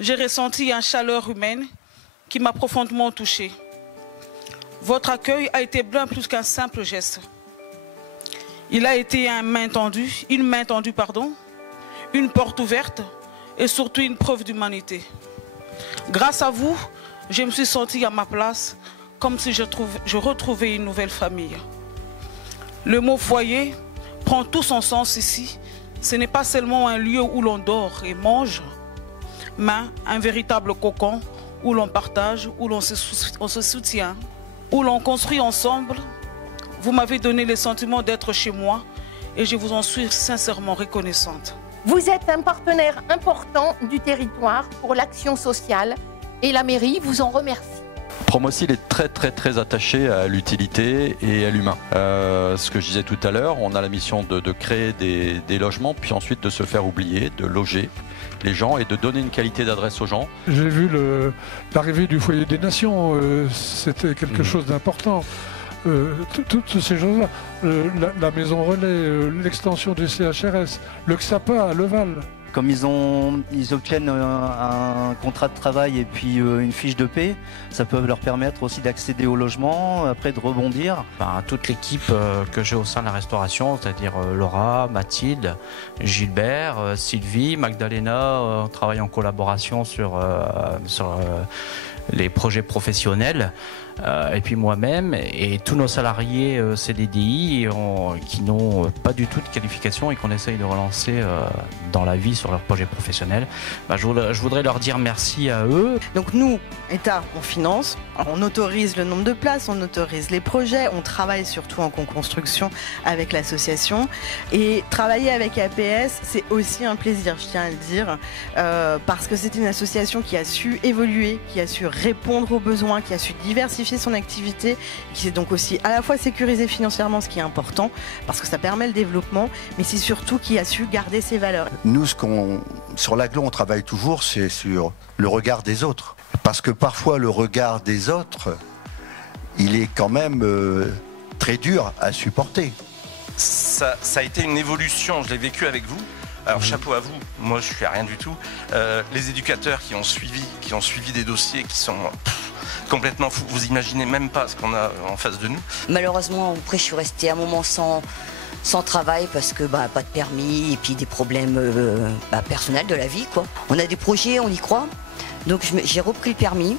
j'ai ressenti une chaleur humaine qui m'a profondément touchée. Votre accueil a été bien plus qu'un simple geste. Il a été une main tendue, une porte ouverte et surtout une preuve d'humanité. Grâce à vous, je me suis sentie à ma place, comme si je retrouvais une nouvelle famille. Le mot foyer prend tout son sens ici. Ce n'est pas seulement un lieu où l'on dort et mange, mais un véritable cocon où l'on partage, où on se soutient, où l'on construit ensemble. Vous m'avez donné le sentiment d'être chez moi et je vous en suis sincèrement reconnaissante. Vous êtes un partenaire important du territoire pour l'action sociale et la mairie vous en remercie. Promocil est très attaché à l'utilité et à l'humain. Ce que je disais tout à l'heure, on a la mission de créer des logements, puis ensuite de se faire oublier, de loger les gens et de donner une qualité d'adresse aux gens. J'ai vu l'arrivée du foyer des nations, c'était quelque chose d'important. Toutes ces choses-là, la maison relais, l'extension du CHRS, le XAPA à Leval. Comme ils obtiennent un contrat de travail et puis une fiche de paie, ça peut leur permettre aussi d'accéder au logement, après de rebondir. Toute l'équipe que j'ai au sein de la restauration, c'est-à-dire Laura, Mathilde, Gilbert, Sylvie, Magdalena, on travaille en collaboration sur les projets professionnels. Et puis moi-même et tous nos salariés CDDI qui n'ont pas du tout de qualification et qu'on essaye de relancer dans la vie sur leurs projets professionnels. Je voudrais leur dire merci à eux. Donc nous, État, on finance, on autorise le nombre de places, on autorise les projets, on travaille surtout en co-construction avec l'association. Et travailler avec APS, c'est aussi un plaisir, je tiens à le dire, parce que c'est une association qui a su évoluer, qui a su répondre aux besoins, qui a su diversifier son activité, qui s'est donc aussi à la fois sécurisé financièrement, ce qui est important, parce que ça permet le développement, mais c'est surtout qui a su garder ses valeurs. Nous, sur l'Aglo, on travaille toujours, c'est sur le regard des autres. Parce que parfois, le regard des autres, il est quand même très dur à supporter. Ça a été une évolution, je l'ai vécu avec vous. Alors chapeau à vous, moi je suis à rien du tout. Les éducateurs qui ont suivi des dossiers qui sont complètement fous, vous imaginez même pas ce qu'on a en face de nous. Malheureusement, après je suis restée un moment sans travail parce que pas de permis et puis des problèmes personnels de la vie, quoi. On a des projets, on y croit, donc j'ai repris le permis.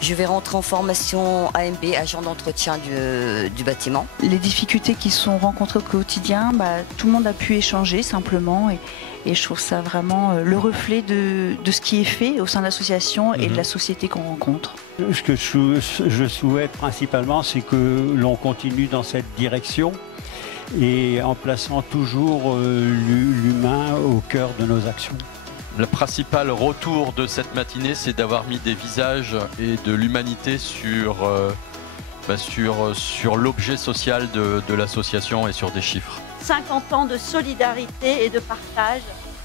Je vais rentrer en formation AMB, agent d'entretien du bâtiment. Les difficultés qui sont rencontrées au quotidien, tout le monde a pu échanger simplement et je trouve ça vraiment le reflet de ce qui est fait au sein de l'association et de la société qu'on rencontre. Ce que je souhaite principalement, c'est que l'on continue dans cette direction et en plaçant toujours l'humain au cœur de nos actions. Le principal retour de cette matinée, c'est d'avoir mis des visages et de l'humanité sur l'objet social de l'association et sur des chiffres. 50 ans de solidarité et de partage,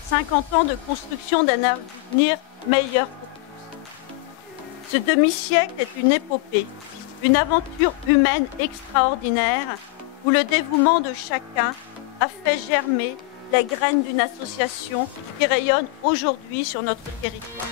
50 ans de construction d'un avenir meilleur pour tous. Ce demi-siècle est une épopée, une aventure humaine extraordinaire où le dévouement de chacun a fait germer les graines d'une association qui rayonne aujourd'hui sur notre territoire.